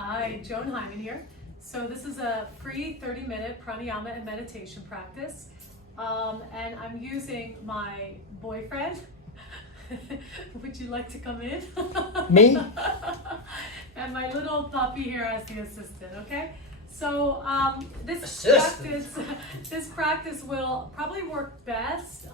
Hi, Joan Hyman here. So this is a free 30-minute pranayama and meditation practice. And I'm using my boyfriend. Would you like to come in? Me? And my little puppy here as the assistant, okay? So this practice will probably work best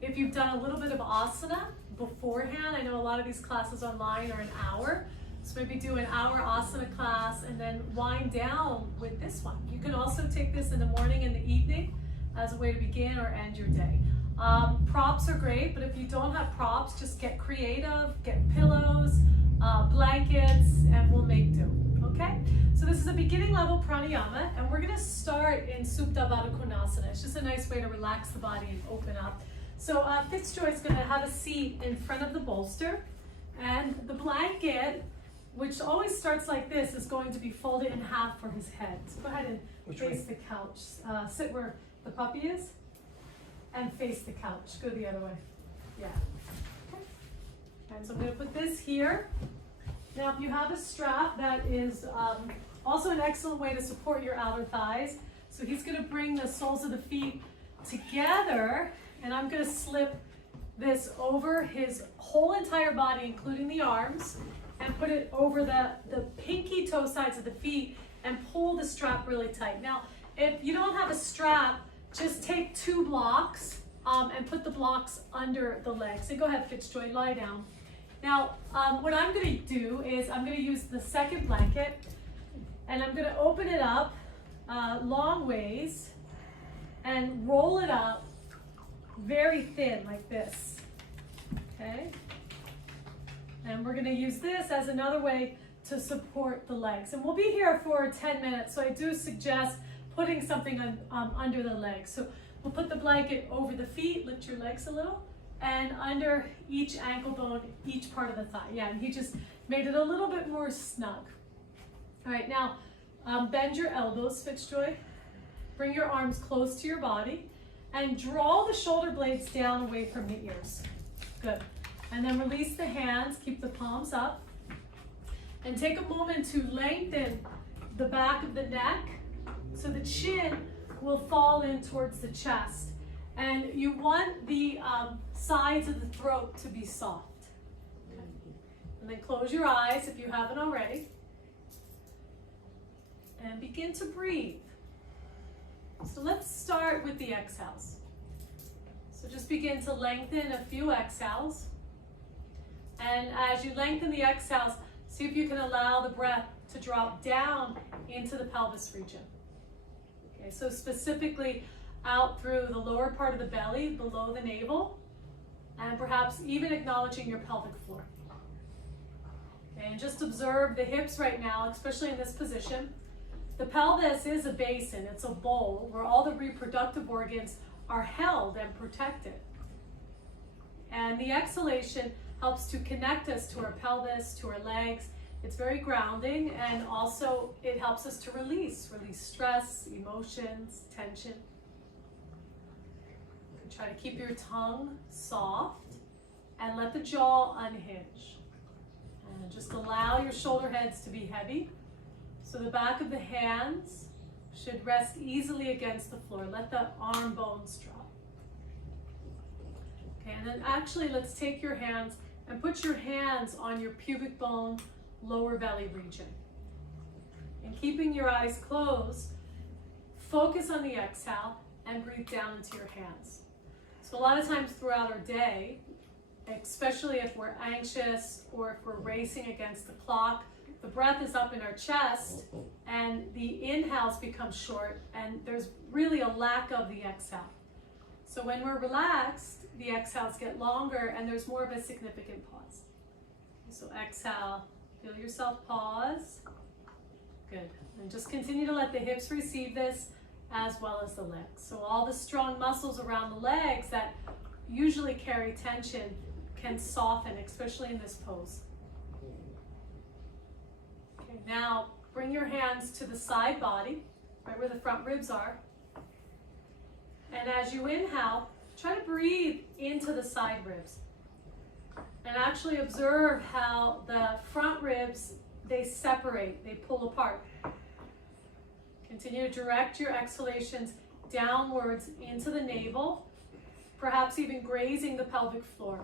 if you've done a little bit of asana beforehand. I know a lot of these classes online are an hour. So maybe do an hour asana class and then wind down with this one. You can also take this in the morning and the evening as a way to begin or end your day. Props are great, but if you don't have props, just get creative, get pillows, blankets, and we'll make do, okay? So this is a beginning level pranayama, and we're gonna start in Supta Baddha Konasana. It's just a nice way to relax the body and open up. So Fitzjoy's gonna have a seat in front of the bolster, and the blanket, which always starts like this, is going to be folded in half for his head. So go ahead and face the couch. Sit where the puppy is and face the couch. Go the other way. Yeah. Okay. And so I'm going to put this here. Now, if you have a strap, that is also an excellent way to support your outer thighs. So he's going to bring the soles of the feet together, and I'm going to slip this over his whole entire body, including the arms, and put it over the pinky toe sides of the feet and pull the strap really tight. Now, if you don't have a strap, just take 2 blocks and put the blocks under the legs. So go ahead, Fitzjoy, lie down. Now, what I'm gonna do is I'm gonna use the second blanket and I'm gonna open it up long ways and roll it up very thin like this, okay? And we're going to use this as another way to support the legs. And we'll be here for 10 minutes, so I do suggest putting something under the legs. So we'll put the blanket over the feet, lift your legs a little, and under each ankle bone, each part of the thigh. Yeah, and he just made it a little bit more snug. All right, now bend your elbows, Fitzjoy. Bring your arms close to your body and draw the shoulder blades down away from the ears. Good. And then release the hands, keep the palms up, and take a moment to lengthen the back of the neck so the chin will fall in towards the chest. And you want the sides of the throat to be soft. Okay. And then close your eyes if you haven't already. And begin to breathe. So let's start with the exhales. So just begin to lengthen a few exhales. And as you lengthen the exhales, see if you can allow the breath to drop down into the pelvis region. Okay, so specifically out through the lower part of the belly, below the navel, and perhaps even acknowledging your pelvic floor. Okay, and just observe the hips right now, especially in this position. The pelvis is a basin, it's a bowl where all the reproductive organs are held and protected. And the exhalation helps to connect us to our pelvis, to our legs. It's very grounding, and also it helps us to release stress, emotions, tension. You can try to keep your tongue soft and let the jaw unhinge. And just allow your shoulder heads to be heavy. So the back of the hands should rest easily against the floor. Let the arm bones drop. Okay, and then actually let's take your hands and put your hands on your pubic bone, lower belly region. And keeping your eyes closed, focus on the exhale and breathe down into your hands. So a lot of times throughout our day, especially if we're anxious or if we're racing against the clock, the breath is up in our chest and the inhales become short and there's really a lack of the exhale. So when we're relaxed, the exhales get longer and there's more of a significant pause. So exhale, feel yourself pause. Good. And just continue to let the hips receive this as well as the legs. So all the strong muscles around the legs that usually carry tension can soften, especially in this pose. Okay, now bring your hands to the side body, right where the front ribs are. And as you inhale, try to breathe into the side ribs. And actually observe how the front ribs they separate, they pull apart. Continue to direct your exhalations downwards into the navel, perhaps even grazing the pelvic floor.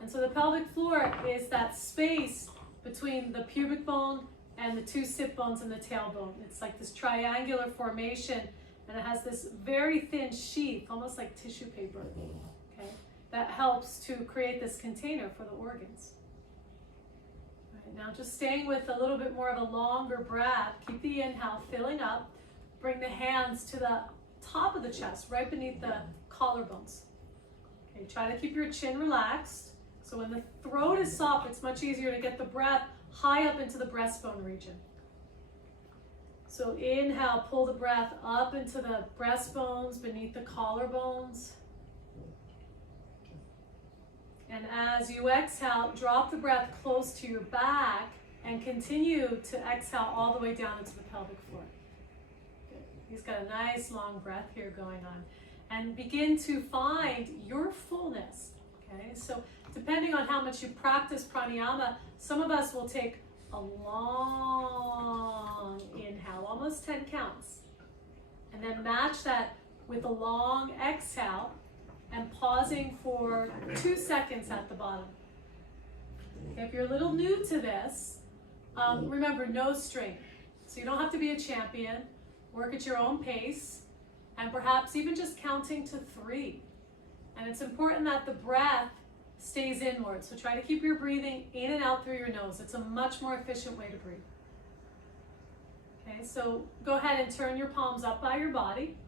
And so the pelvic floor is that space between the pubic bone and the two sit bones and the tailbone. It's like this triangular formation, and it has this very thin sheath, almost like tissue paper, okay, that helps to create this container for the organs. All right, now just staying with a little bit more of a longer breath. Keep the inhale filling up. Bring the hands to the top of the chest, right beneath the collarbones. Okay, try to keep your chin relaxed. So when the throat is soft, it's much easier to get the breath high up into the breastbone region. So inhale, pull the breath up into the breastbones, beneath the collarbones. And as you exhale, drop the breath close to your back and continue to exhale all the way down into the pelvic floor. Good. He's got a nice long breath here going on. And begin to find your fullness. Okay, so depending on how much you practice pranayama, some of us will take a long inhale, almost 10 counts, and then match that with a long exhale and pausing for 2 seconds at the bottom. Okay, if you're a little new to this, remember, no strain. So you don't have to be a champion. Work at your own pace, and perhaps even just counting to 3. And it's important that the breath stays inward. So try to keep your breathing in and out through your nose. It's a much more efficient way to breathe. Okay, so go ahead and turn your palms up by your body.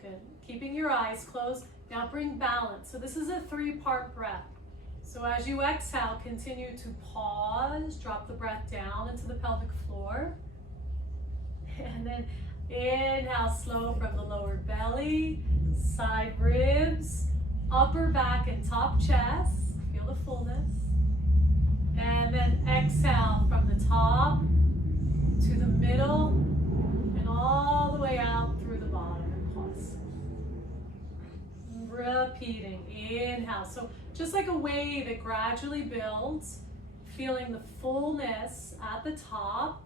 Good. Keeping your eyes closed. Now bring balance. So this is a 3-part breath. So as you exhale, continue to pause. Drop the breath down into the pelvic floor. And then inhale slow from the lower belly, side ribs, upper back and top chest. Feel the fullness. And then exhale from the top to the middle and all the way out through the bottom, and pause. Repeating. Inhale. So just like a wave, it gradually builds, feeling the fullness at the top.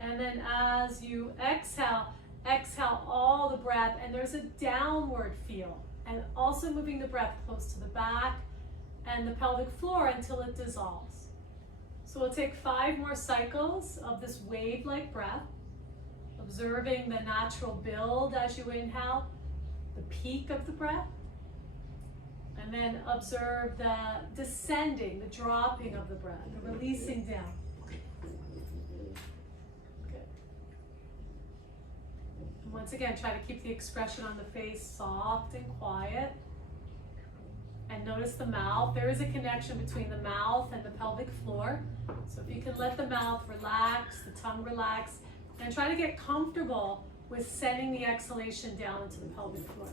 And then as you exhale, exhale all the breath, and there's a downward feel. And also moving the breath close to the back and the pelvic floor until it dissolves. So we'll take 5 more cycles of this wave-like breath, observing the natural build as you inhale, the peak of the breath, and then observe the descending, the dropping of the breath, the releasing down. Good. And once again, try to keep the expression on the face soft and quiet. And notice the mouth. There is a connection between the mouth and the pelvic floor. So if you can let the mouth relax, the tongue relax, and try to get comfortable with sending the exhalation down into the pelvic floor.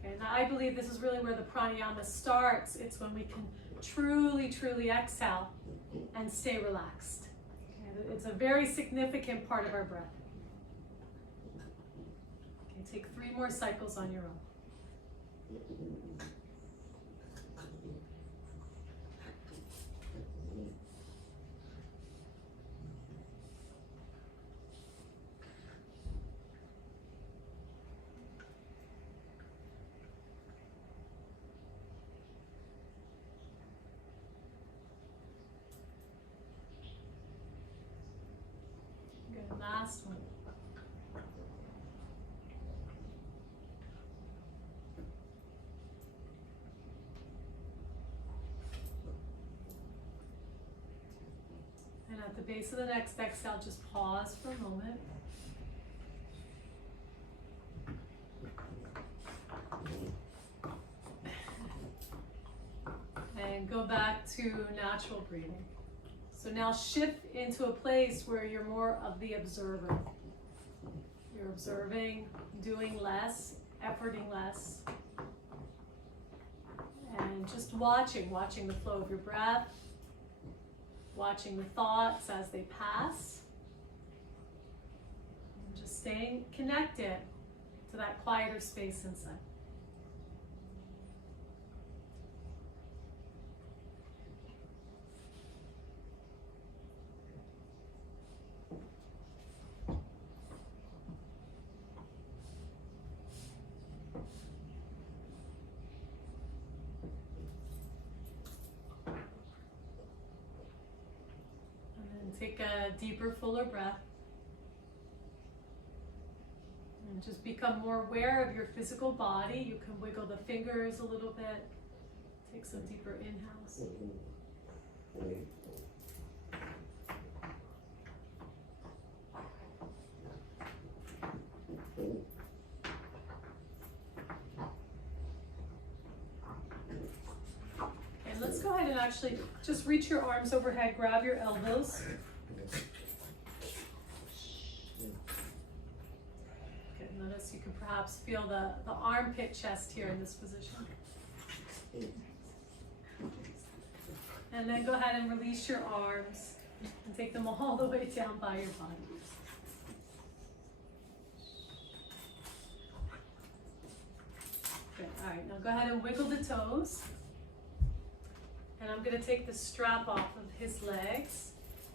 Okay, now I believe this is really where the pranayama starts. It's when we can truly, truly exhale and stay relaxed. Okay, it's a very significant part of our breath. Okay, take 3 more cycles on your own. Last one. And at the base of the next exhale, just pause for a moment. And go back to natural breathing. So now shift into a place where you're more of the observer. You're observing, doing less, efforting less. And just watching the flow of your breath, watching the thoughts as they pass. And just staying connected to that quieter space inside. Take a deeper, fuller breath. And just become more aware of your physical body. You can wiggle the fingers a little bit. Take some deeper inhales. Okay, let's go ahead and actually just reach your arms overhead, grab your elbows. Okay, notice you can perhaps feel the armpit chest here in this position. And then go ahead and release your arms and take them all the way down by your body. Good. All right, now go ahead and wiggle the toes. And I'm going to take the strap off of his legs.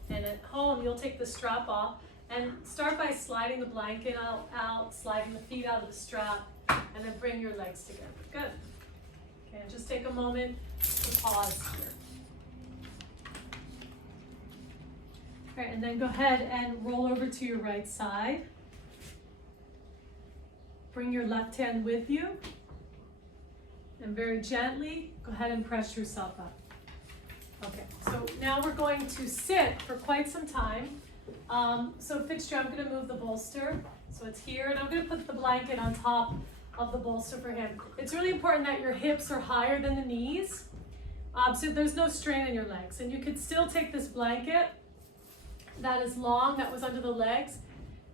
And at home, you'll take the strap off and start by sliding the blanket out, sliding the feet out of the strap, and then bring your legs together. Good. Okay, and just take a moment to pause here. All right, and then go ahead and roll over to your right side. Bring your left hand with you. And very gently, go ahead and press yourself up. Okay, so now we're going to sit for quite some time. So Fitzgerald, I'm going to move the bolster. So it's here, and I'm going to put the blanket on top of the bolster for him. It's really important that your hips are higher than the knees, so there's no strain in your legs. And you could still take this blanket that is long, that was under the legs,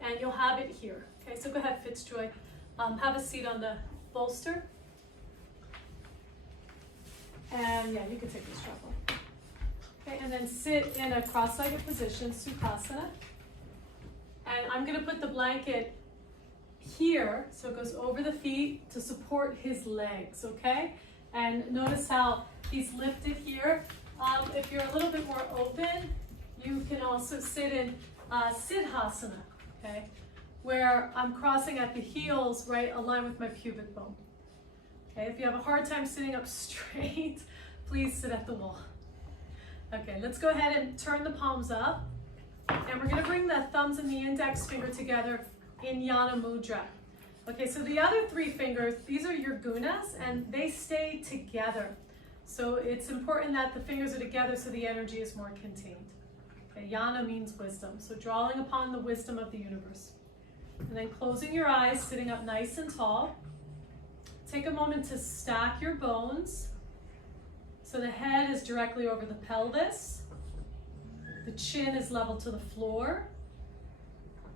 and you'll have it here. Okay, so go ahead, Fitzjoy. Have a seat on the bolster. And yeah, you can take the strap off. Okay, and then sit in a cross-legged position, Sukhasana. And I'm going to put the blanket here, so it goes over the feet to support his legs, okay? And notice how he's lifted here. If you're a little bit more open, you can also sit in Siddhasana, okay? Where I'm crossing at the heels, right, aligned with my pubic bone. Okay, if you have a hard time sitting up straight, please sit at the wall. Okay, let's go ahead and turn the palms up. And we're going to bring the thumbs and the index finger together in Yana Mudra. Okay, so the other three fingers, these are your gunas, and they stay together. So it's important that the fingers are together so the energy is more contained. Okay, Yana means wisdom, so drawing upon the wisdom of the universe. And then closing your eyes, sitting up nice and tall. Take a moment to stack your bones. So the head is directly over the pelvis. The chin is level to the floor.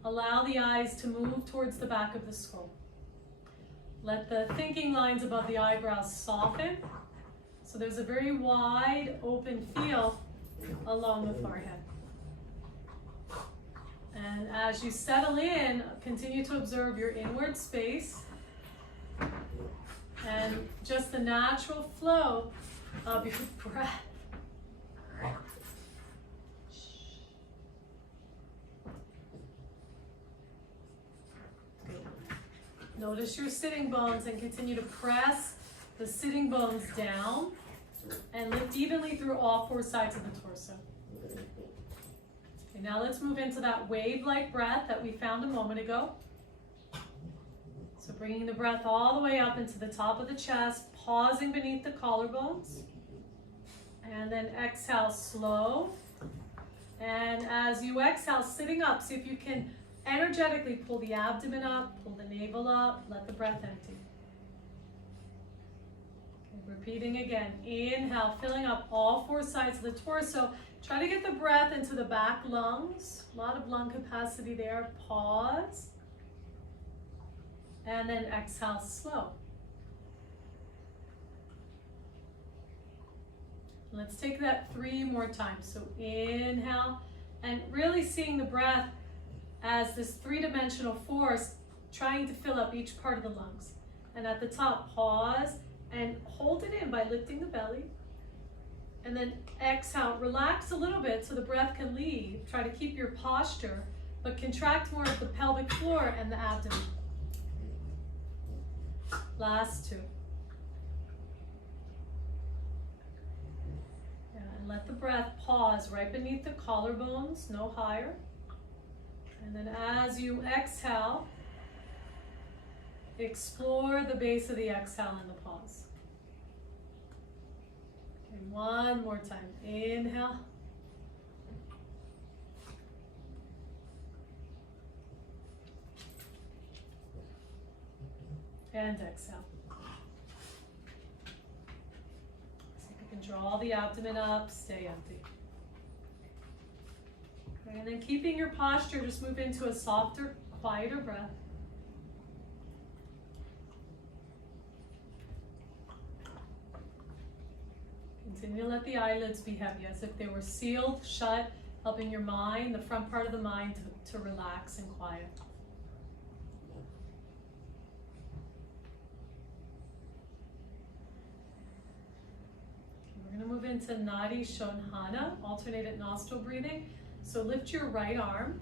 Allow the eyes to move towards the back of the skull. Let the thinking lines above the eyebrows soften. So there's a very wide open feel along the forehead. And as you settle in, continue to observe your inward space and just the natural flow of your breath. Notice your sitting bones and continue to press the sitting bones down and lift evenly through all four sides of the torso. Okay, now let's move into that wave-like breath that we found a moment ago. So bringing the breath all the way up into the top of the chest, pausing beneath the collarbones. And then exhale slow. And as you exhale, sitting up, see if you can energetically pull the abdomen up, pull the navel up, let the breath empty. Okay, repeating again, inhale, filling up all four sides of the torso. Try to get the breath into the back lungs. A lot of lung capacity there. Pause. And then exhale slow. Let's take that 3 more times. So inhale, and really seeing the breath as this 3-dimensional force trying to fill up each part of the lungs. And at the top, pause and hold it in by lifting the belly. And then exhale, relax a little bit so the breath can leave. Try to keep your posture, but contract more of the pelvic floor and the abdomen. Last 2. Yeah, and let the breath pause right beneath the collarbones, no higher. And then as you exhale, explore the base of the exhale and the pause. Okay, one more time. Inhale. And exhale. So you can draw the abdomen up, stay empty. Okay, and then keeping your posture, just move into a softer, quieter breath. Continue to let the eyelids be heavy as if they were sealed shut, helping your mind, the front part of the mind, to relax and quiet. We're going to move into Nadi Shodhana, alternated nostril breathing. So lift your right arm.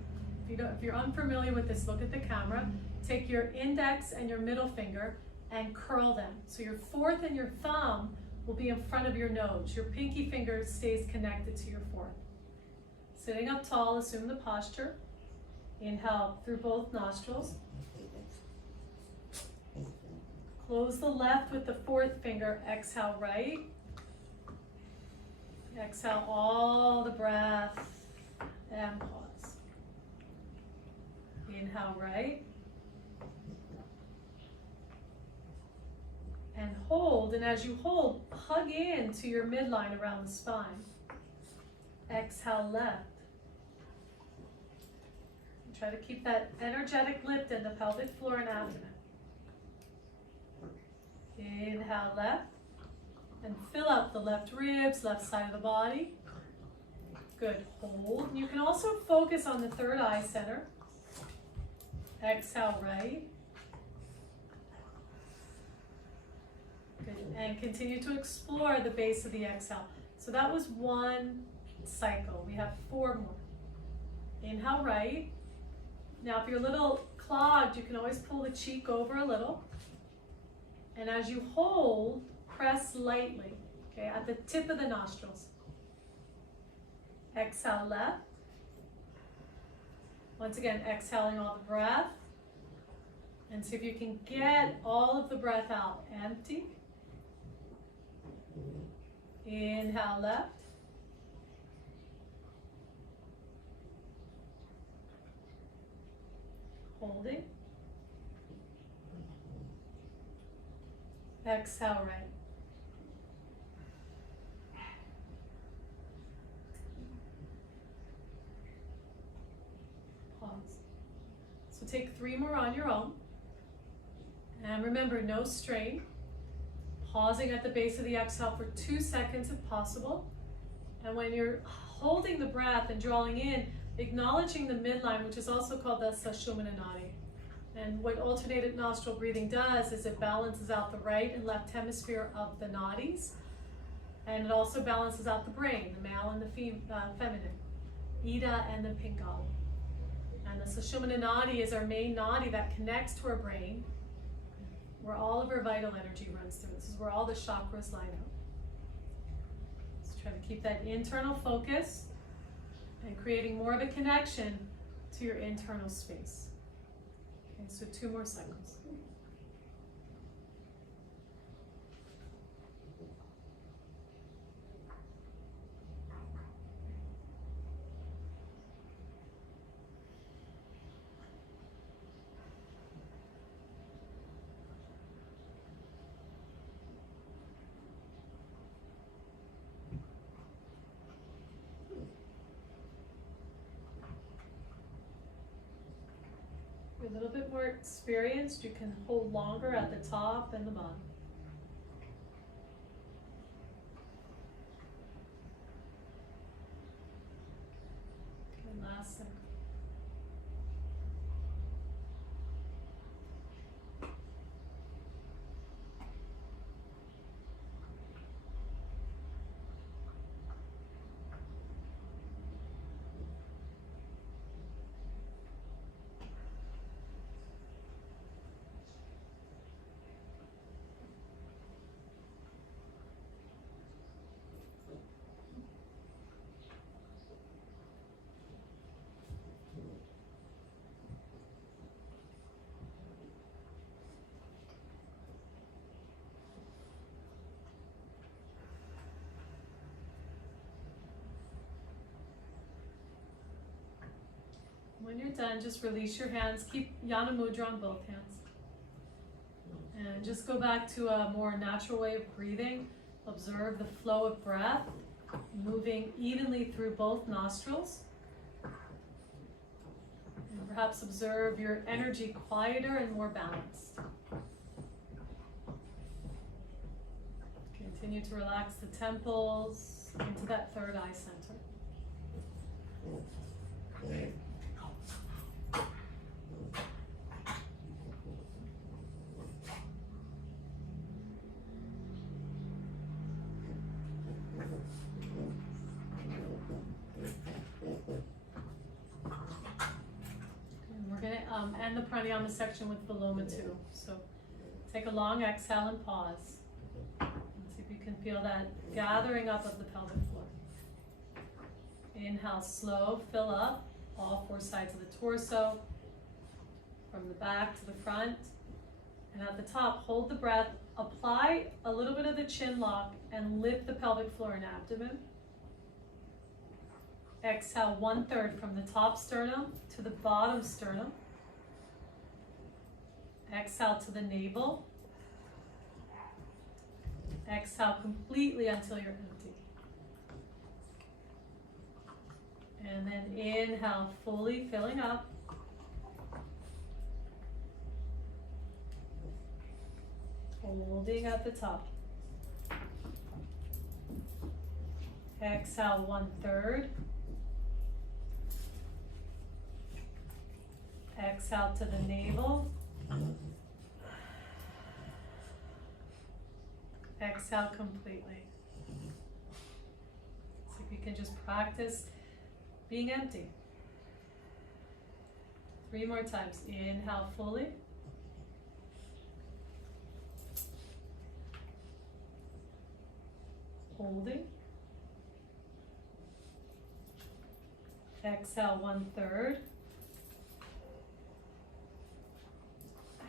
If you're unfamiliar with this, look at the camera. Take your index and your middle finger and curl them. So your fourth and your thumb will be in front of your nose. Your pinky finger stays connected to your fourth. Sitting up tall, assume the posture. Inhale through both nostrils. Close the left with the fourth finger. Exhale right. Exhale all the breath and pause. Inhale right. And hold, and as you hold, hug in to your midline around the spine. Exhale left. And try to keep that energetic lift in the pelvic floor and abdomen. Inhale left. And fill out the left ribs, left side of the body. Good, hold. You can also focus on the third eye center. Exhale right. Good. And continue to explore the base of the exhale. So that was one cycle. We have 4 more. Inhale right. Now if you're a little clogged, you can always pull the cheek over a little. And as you hold, press lightly, okay, at the tip of the nostrils. Exhale left. Once again, exhaling all the breath. And see if you can get all of the breath out. Empty. Inhale left. Holding. Exhale right. Pause. So take 3 more on your own. And remember, no strain. Pausing at the base of the exhale for 2 seconds if possible. And when you're holding the breath and drawing in, acknowledging the midline, which is also called the Sushumna Nadi. And what alternated nostril breathing does is it balances out the right and left hemisphere of the nadis. And it also balances out the brain, the male and the feminine, Ida and the Pingala. And the Sushumna Nadi is our main nadi that connects to our brain, where all of our vital energy runs through. This is where all the chakras line up. So try to keep that internal focus and creating more of a connection to your internal space. Okay, so 2 more cycles. A little bit more experienced, you can hold longer at the top and the bottom. And last cycle. When you're done, just release your hands. Keep Yana Mudra on both hands. And just go back to a more natural way of breathing. Observe the flow of breath, moving evenly through both nostrils. And perhaps observe your energy quieter and more balanced. Continue to relax the temples into that third eye center. End the pranayama section with Viloma 2. So take a long exhale and pause. And see if you can feel that gathering up of the pelvic floor. Inhale, slow, fill up all four sides of the torso, from the back to the front. And at the top, hold the breath, apply a little bit of the chin lock, and lift the pelvic floor and abdomen. Exhale 1/3 from the top sternum to the bottom sternum. Exhale to the navel. Exhale completely until you're empty. And then inhale, fully filling up. Holding at the top. Exhale 1/3. Exhale to the navel. Exhale completely. So if you can just practice being empty. 3 more times. Inhale fully. Holding. Exhale 1/3.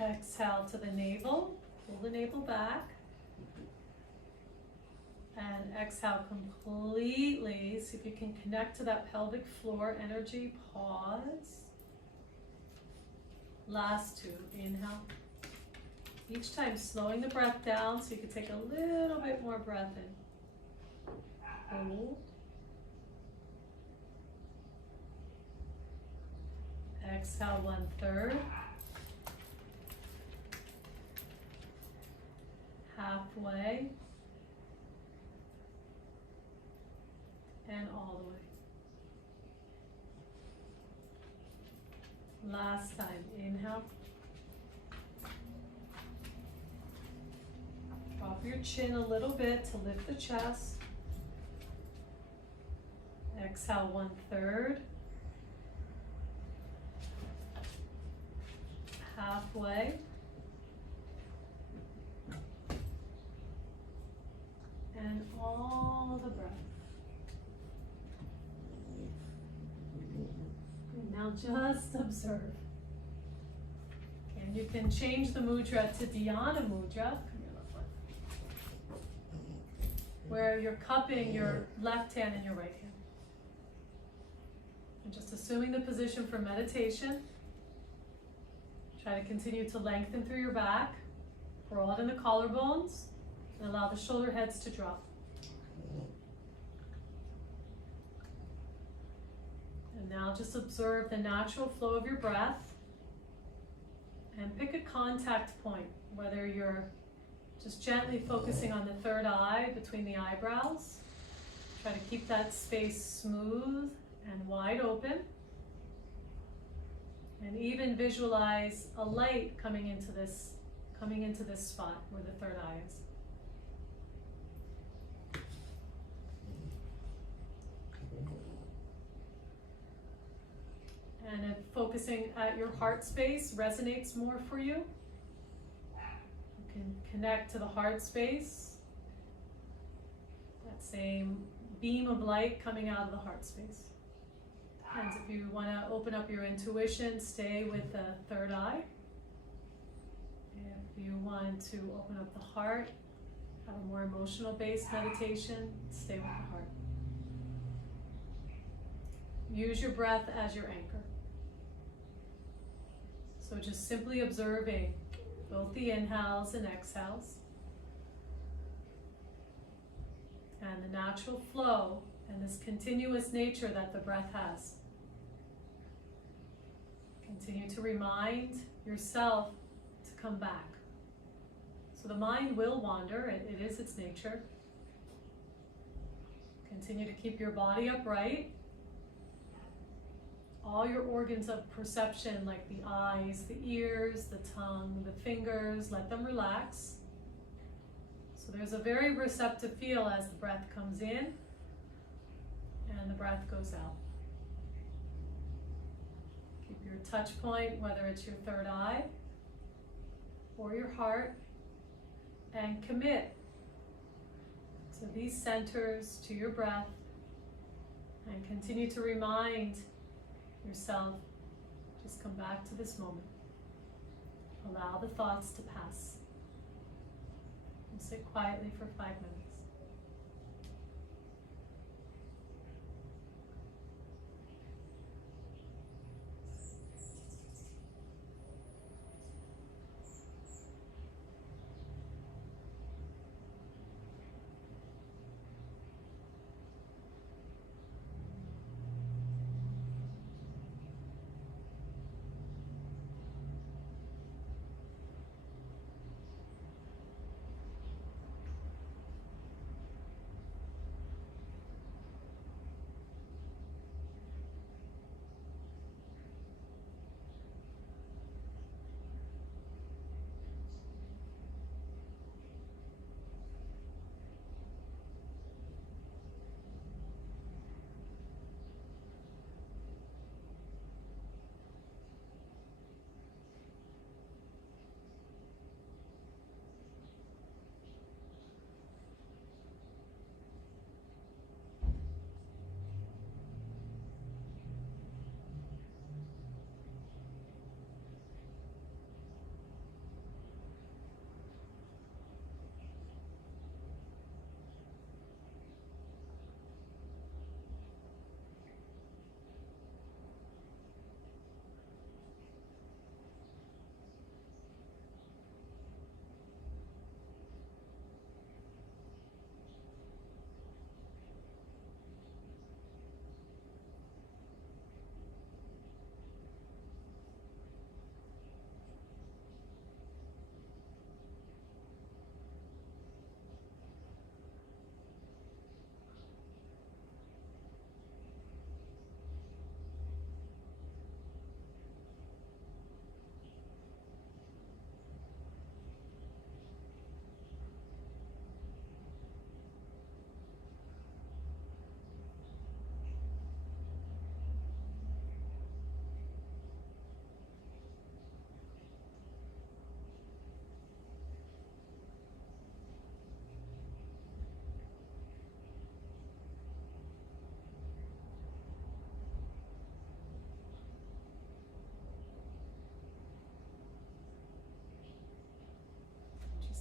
Exhale to the navel. Pull the navel back. And exhale completely. See if you can connect to that pelvic floor energy. Pause. Last 2. Inhale. Each time slowing the breath down so you can take a little bit more breath in. Hold. Exhale 1/3. Halfway. And all the way. Last time. Inhale. Drop your chin a little bit to lift the chest. Exhale 1/3. Halfway. And all the breath. And now just observe. And you can change the mudra to Dhyana mudra, where you're cupping your left hand and your right hand. And just assuming the position for meditation. Try to continue to lengthen through your back, broaden the collarbones, and allow the shoulder heads to drop. And now just observe the natural flow of your breath and pick a contact point, whether you're just gently focusing on the third eye between the eyebrows. Try to keep that space smooth and wide open. And even visualize a light coming into this spot where the third eye is. And if focusing at your heart space resonates more for you, you can connect to the heart space, that same beam of light coming out of the heart space. And if you want to open up your intuition, stay with the third eye. If you want to open up the heart, have a more emotional based meditation, stay with the heart. Use your breath as your anchor. So just simply observing both the inhales and exhales and the natural flow and this continuous nature that the breath has. Continue to remind yourself to come back. So the mind will wander, it is its nature. Continue to keep your body upright. All your organs of perception, like the eyes, the ears, the tongue, the fingers, let them relax. So there's a very receptive feel as the breath comes in and the breath goes out. Keep your touch point, whether it's your third eye or your heart, and commit to these centers, to your breath, and continue to remind yourself, just come back to this moment. Allow the thoughts to pass. And sit quietly for 5 minutes.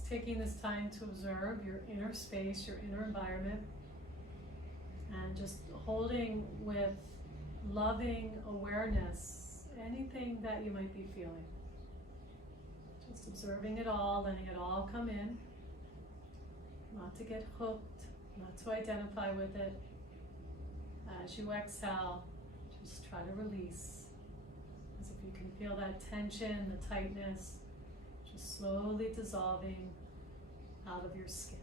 Taking this time to observe your inner space, your inner environment, and just holding with loving awareness anything that you might be feeling. Just observing it all, letting it all come in, not to get hooked, not to identify with it. As you exhale, just try to release, as if you can feel that tension, the tightness, just slowly dissolving out of your skin.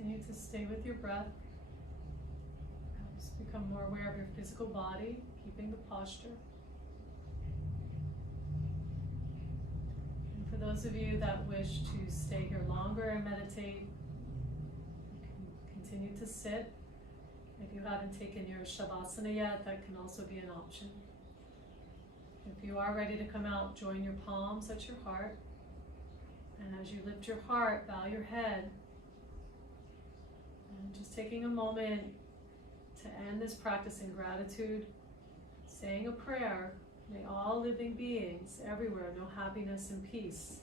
Continue to stay with your breath. Just become more aware of your physical body, keeping the posture. And for those of you that wish to stay here longer and meditate, you can continue to sit. If you haven't taken your Shavasana yet, that can also be an option. If you are ready to come out, join your palms at your heart. And as you lift your heart, bow your head. And just taking a moment to end this practice in gratitude, saying a prayer. May all living beings everywhere know happiness and peace.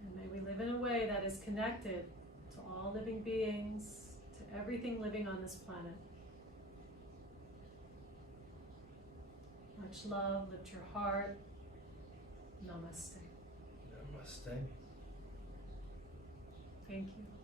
And may we live in a way that is connected to all living beings, to everything living on this planet. Much love, lift your heart. Namaste. Namaste. Thank you.